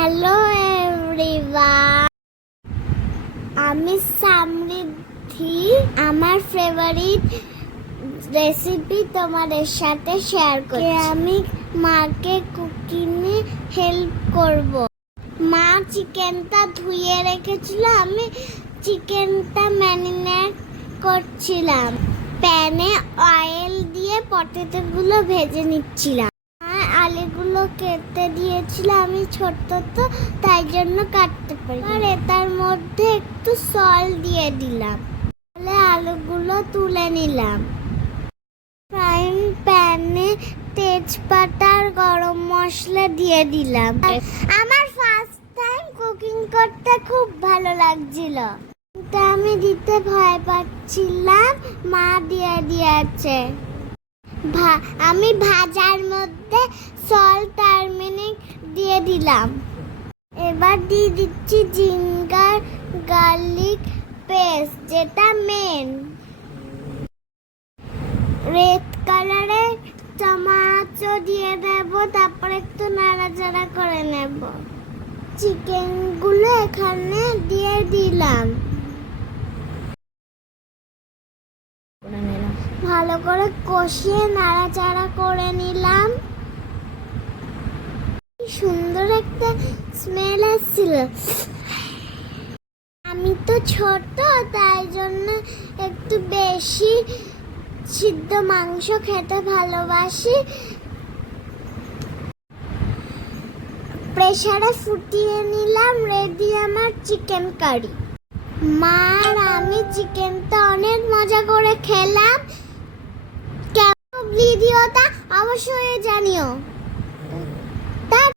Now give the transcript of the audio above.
Hello everyone, আমি সমৃদ্ধি। আমার favourite recipe তোমাদের সাথে শেয়ার করছি। আমি মাকে কুকিংয়ে হেল্প করব। মা চিকেনটা ধুয়ে রেখেছিল, আমি চিকেনটা ম্যারিনেট করছিলাম। প্যানে অয়েল দিয়ে পটেটোগুলো ভেজে নিচ্ছিলাম। আলুগুলো কেটে দিয়েছিল, আমি ছোট তো তাই জন্য কাটতে পারি। আর এটার মধ্যে একটু সল্ট দিয়ে দিলাম, তাহলে আলুগুলো তুলে নিলাম। ফ্রাইং প্যানে তেজপাতা আর গরম মশলা দিয়ে দিলাম। আমার ফার্স্ট টাইম কুকিং করতে খুব ভালো লাগছিল, কিন্তু আমি দিতে ভয় পাচ্ছিলাম, মা দিয়ে দিয়েছে। আমি ভাজার মধ্যে সল্ট টারমেরিক দিয়ে দিলাম। এবার দিয়ে দিচ্ছি জিঞ্জার গার্লিক পেস্ট, যেটা মেন। রেড কালারের টমেটো দিয়ে দেব, তারপর একটু নাড়াচাড়া করে নেব। চিকেনগুলো এখানে দিয়ে দিলাম, ভালো করে কষিয়ে নাড়াচাড়া করে নিলাম। সুন্দর একটা স্মেল আসছিল। আমি তো ছোট, তাই জন্য একটু বেশি সিদ্ধ মাংস খেতে ভালোবাসি। প্রেসারে ফুটিয়ে নিলাম। রেডি আমার চিকেন কারি। মা আর আমি চিকেনটা অনেক মজা করে খেলাম। কেমন ভিডিওটা অবশ্যই জানিও।